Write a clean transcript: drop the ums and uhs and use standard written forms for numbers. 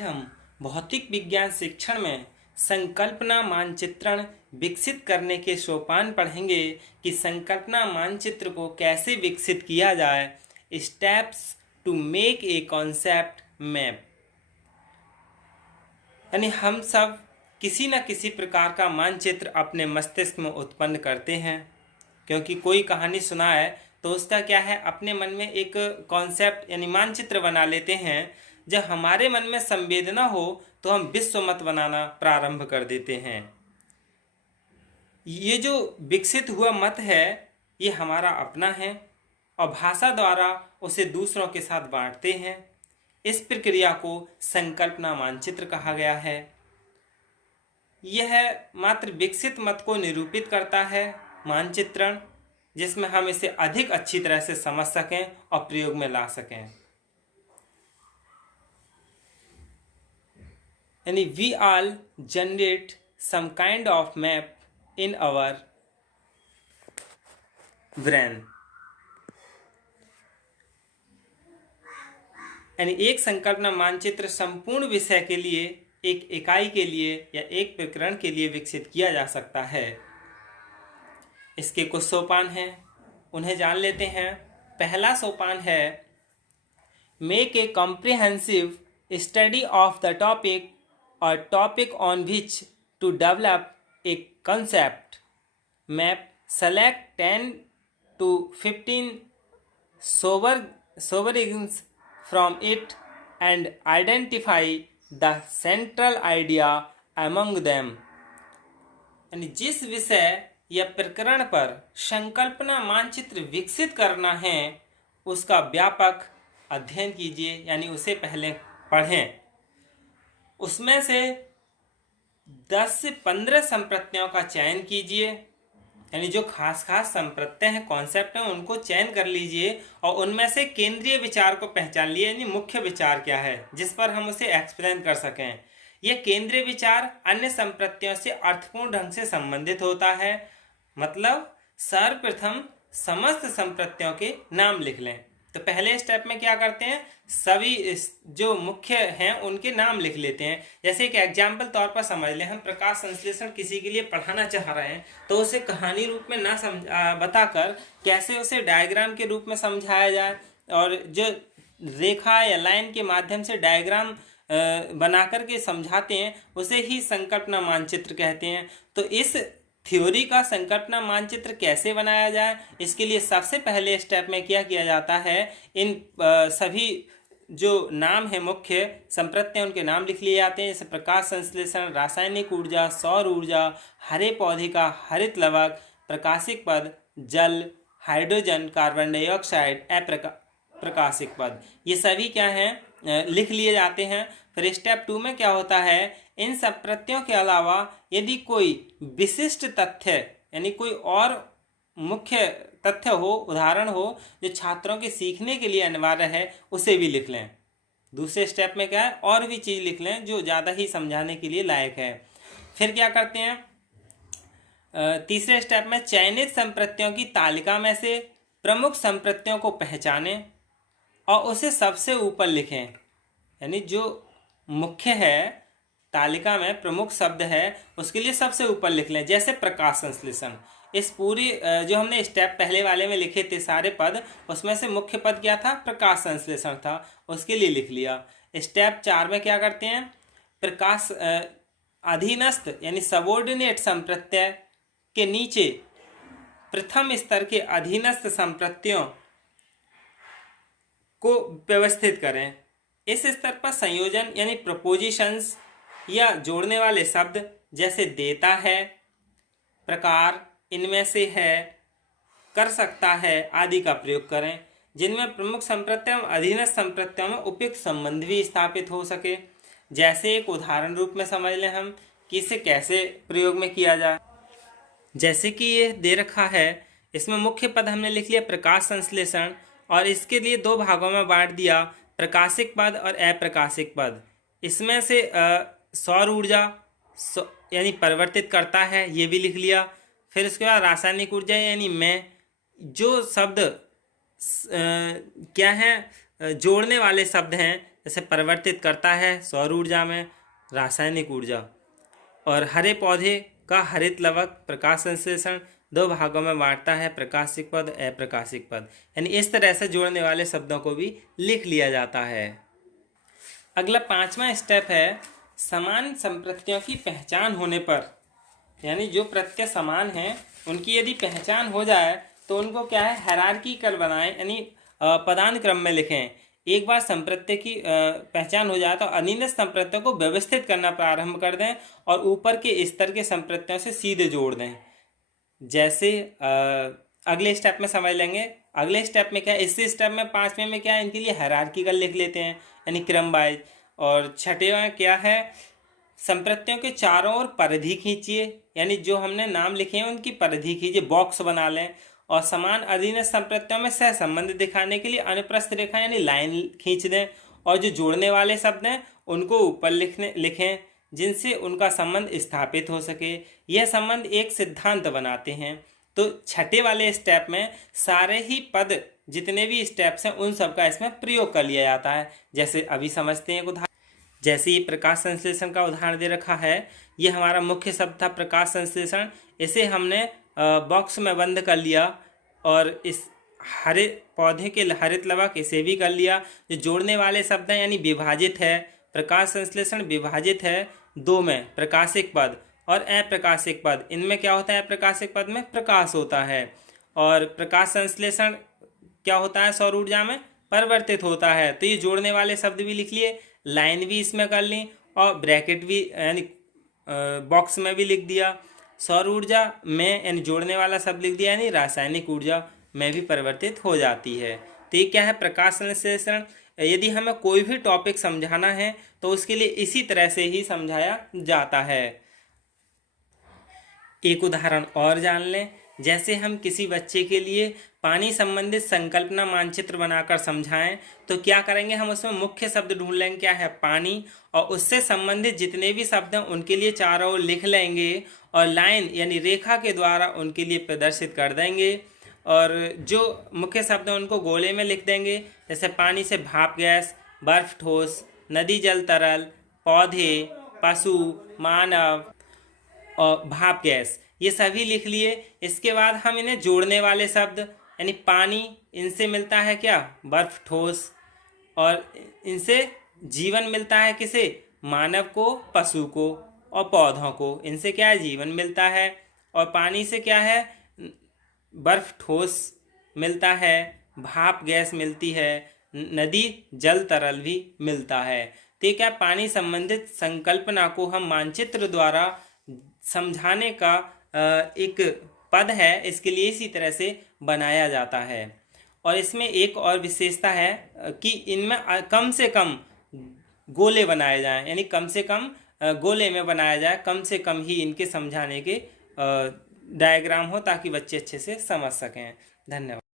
हम भौतिक विज्ञान शिक्षण में संकल्पना मानचित्रण विकसित करने के सोपान पढ़ेंगे कि संकल्पना मानचित्र को कैसे विकसित किया जाए। Steps to make a concept map. यानी हम सब किसी न किसी प्रकार का मानचित्र अपने मस्तिष्क में उत्पन्न करते हैं, क्योंकि कोई कहानी सुनाए तो उसका क्या है, अपने मन में एक कॉन्सेप्ट यानी मानचित्र बना लेते हैं। जब हमारे मन में संवेदना हो तो हम विश्व मत बनाना प्रारंभ कर देते हैं। ये जो विकसित हुआ मत है ये हमारा अपना है और भाषा द्वारा उसे दूसरों के साथ बांटते हैं। इस प्रक्रिया को संकल्पना मानचित्र कहा गया है। यह मात्र विकसित मत को निरूपित करता है मानचित्रण, जिसमें हम इसे अधिक अच्छी तरह से समझ सकें और प्रयोग में ला सकें। यानी we all generate some kind of map in our brain. यानी एक संकल्पना मानचित्र संपूर्ण विषय के लिए, एक इकाई के लिए या एक प्रकरण के लिए विकसित किया जा सकता है। इसके कुछ सोपान हैं, उन्हें जान लेते हैं। पहला सोपान है make a comprehensive study of the topic और topic on which to develop a concept map. Select 10 to 15 sovereigns from it and identify the central idea among them। यानी जिस विषय या प्रकरण पर संकल्पना मानचित्र विकसित करना है उसका व्यापक अध्ययन कीजिए, यानी उसे पहले पढ़ें। उसमें से 10 से 15 संप्रत्ययों का चयन कीजिए, यानी जो खास संप्रत्यय हैं, कॉन्सेप्ट हैं, उनको चयन कर लीजिए और उनमें से केंद्रीय विचार को पहचान लिए, यानी मुख्य विचार क्या है जिस पर हम उसे एक्सप्लेन कर सकें। यह केंद्रीय विचार अन्य संप्रत्ययों से अर्थपूर्ण ढंग से संबंधित होता है। मतलब सर्वप्रथम समस्त संप्रत्ययों के नाम लिख लें। तो पहले स्टेप में क्या करते हैं, सभी जो मुख्य हैं उनके नाम लिख लेते हैं। जैसे एक एग्जाम्पल तौर पर समझ लें, हम प्रकाश संश्लेषण किसी के लिए पढ़ाना चाह रहे हैं तो उसे कहानी रूप में ना बताकर कैसे उसे डायग्राम के रूप में समझाया जाए, और जो रेखा या लाइन के माध्यम से डायग्राम बना करके समझाते हैं उसे ही संकल्पना मानचित्र कहते हैं। तो इस थ्योरी का संकल्पना मानचित्र कैसे बनाया जाए, इसके लिए सबसे पहले स्टेप में क्या किया जाता है, इन सभी जो नाम है मुख्य संप्रत्यय उनके नाम लिख लिए जाते हैं। जैसे प्रकाश संश्लेषण, रासायनिक ऊर्जा, सौर ऊर्जा, हरे पौधे का हरित लवक, प्रकाशिक पद, जल, हाइड्रोजन, कार्बन डाइऑक्साइड, अप्रकाशिक पद, ये सभी क्या हैं, लिख लिए जाते हैं। फिर स्टेप 2 में क्या होता है, इन संप्रत्ययों के अलावा यदि कोई विशिष्ट तथ्य यानी कोई और मुख्य तथ्य हो, उदाहरण हो जो छात्रों के सीखने के लिए अनिवार्य है, उसे भी लिख लें। दूसरे स्टेप में क्या है, और भी चीज़ लिख लें जो ज़्यादा ही समझाने के लिए लायक है। फिर क्या करते हैं, तीसरे स्टेप में चयनित संप्रत्ययों की तालिका में से प्रमुख संप्रत्ययों को पहचानें और उसे सबसे ऊपर लिखें। यानी जो मुख्य है, तालिका में प्रमुख शब्द है, उसके लिए सबसे ऊपर लिख लें। जैसे प्रकाश संश्लेषण, इस पूरी जो हमने स्टेप पहले वाले में लिखे थे सारे पद, उसमें से मुख्य पद क्या था, प्रकाश संश्लेषण था, उसके लिए लिख लिया। स्टेप 4 में क्या करते हैं, प्रकाश अधीनस्थ यानी सबॉर्डिनेट संप्रत्यय के नीचे प्रथम स्तर के अधीनस्थ संप्रत्ययों को व्यवस्थित करें। इस स्तर पर संयोजन यानी प्रपोजिशंस या जोड़ने वाले शब्द जैसे देता है, प्रकार, इनमें से है, कर सकता है आदि का प्रयोग करें, जिनमें प्रमुख संप्रत्यय एवं अधीनस्थ संप्रत्ययों में उपयुक्त संबंध भी स्थापित हो सके। जैसे एक उदाहरण रूप में समझ लें हम कि इसे कैसे प्रयोग में किया जाए। जैसे कि ये दे रखा है, इसमें मुख्य पद हमने लिख लिया प्रकाश संश्लेषण, और इसके लिए 2 भागों में बांट दिया, प्रकाशिक पद और अप्रकाशिक पद। इसमें से सौर ऊर्जा यानी परिवर्तित करता है, ये भी लिख लिया। फिर उसके बाद रासायनिक ऊर्जा यानी मैं, जो शब्द क्या हैं, जोड़ने वाले शब्द हैं, जैसे परिवर्तित करता है सौर ऊर्जा में रासायनिक ऊर्जा। और हरे पौधे का हरित लवक प्रकाश संश्लेषण 2 भागों में बांटता है, प्रकाशिक पद अप्रकाशिक पद। यानी इस तरह से जोड़ने वाले शब्दों को भी लिख लिया जाता है। अगला 5वां स्टेप है समान संप्रत्ययों की पहचान होने पर, यानी जो प्रत्यय समान हैं उनकी यदि पहचान हो जाए तो उनको क्या है हायरार्किकल बनाएं, यानी पदानुक्रम में लिखें। एक बार संप्रत्यय की पहचान हो जाए तो अधीनस्थ संप्रत्ययों को व्यवस्थित करना प्रारंभ कर दें और ऊपर के स्तर के संप्रत्ययों से सीधे जोड़ दें। जैसे अगले स्टेप में समझ लेंगे। अगले स्टेप में क्या है, इस स्टेप में 5वें में क्या है, इनके लिए हायरार्किकल लिख लेते हैं यानी क्रम वाइज। और छठे में क्या है, संप्रत्ययों के चारों ओर परिधि खींचिए, यानी जो हमने नाम लिखे हैं उनकी परिधि खींचिए, बॉक्स बना लें। और समान अधीनस्थ संप्रत्ययों में सह संबंध दिखाने के लिए अनुप्रस्थ रेखा यानी लाइन खींच दें। और जो जोड़ने वाले शब्द हैं उनको ऊपर लिखें जिनसे उनका संबंध स्थापित हो सके। यह संबंध एक सिद्धांत बनाते हैं। तो छठे वाले स्टेप में सारे ही पद जितने भी स्टेप्स हैं उन सब का इसमें प्रयोग कर लिया जाता है। जैसे अभी समझते हैं एक उदाहरण। जैसे ये प्रकाश संश्लेषण का उदाहरण दे रखा है, ये हमारा मुख्य शब्द था प्रकाश संश्लेषण। इसे हमने बॉक्स में बंद कर लिया और इस हरे पौधे के हरित लवक इसे भी कर लिया। जो जोड़ने वाले शब्द हैं यानी विभाजित है, प्रकाश संश्लेषण विभाजित है 2 में, प्रकाशिक पद और अप्रकाशिक पद। इनमें क्या होता है, प्रकाशिक पद में प्रकाश होता है और प्रकाश संश्लेषण क्या होता है सौर ऊर्जा में परिवर्तित होता है। तो ये जोड़ने वाले शब्द भी लिख लिए, लाइन भी इसमें कर ली और ब्रैकेट भी यानी बॉक्स में भी लिख दिया। सौर ऊर्जा में यानी जोड़ने वाला शब्द लिख दिया यानी रासायनिक ऊर्जा में भी परिवर्तित हो जाती है। तो ये क्या है प्रकाश संश्लेषण। यदि हमें कोई भी टॉपिक समझाना है तो उसके लिए इसी तरह से ही समझाया जाता है। एक उदाहरण और जान लें। जैसे हम किसी बच्चे के लिए पानी संबंधित संकल्पना मानचित्र बनाकर समझाएं तो क्या करेंगे, हम उसमें मुख्य शब्द ढूंढ लेंगे क्या है पानी, और उससे संबंधित जितने भी शब्द हैं उनके लिए चारों ओर लिख लेंगे और लाइन यानी रेखा के द्वारा उनके लिए प्रदर्शित कर देंगे। और जो मुख्य शब्द हैं उनको गोले में लिख देंगे। जैसे पानी से भाप गैस, बर्फ ठोस, नदी जल तरल, पौधे, पशु, मानव और भाप गैस, ये सभी लिख लिए। इसके बाद हम इन्हें जोड़ने वाले शब्द यानी पानी, इनसे मिलता है क्या बर्फ ठोस, और इनसे जीवन मिलता है किसे, मानव को, पशु को और पौधों को, इनसे क्या है जीवन मिलता है। और पानी से क्या है बर्फ ठोस मिलता है, भाप गैस मिलती है, नदी जल तरल भी मिलता है। तो क्या पानी संबंधित संकल्पना को हम मानचित्र द्वारा समझाने का एक पद है, इसके लिए इसी तरह से बनाया जाता है। और इसमें एक और विशेषता है कि इनमें कम से कम गोले बनाए जाएं, यानी कम से कम गोले में बनाया जाए, कम से कम ही इनके समझाने के डायग्राम हो ताकि बच्चे अच्छे से समझ सकें। धन्यवाद।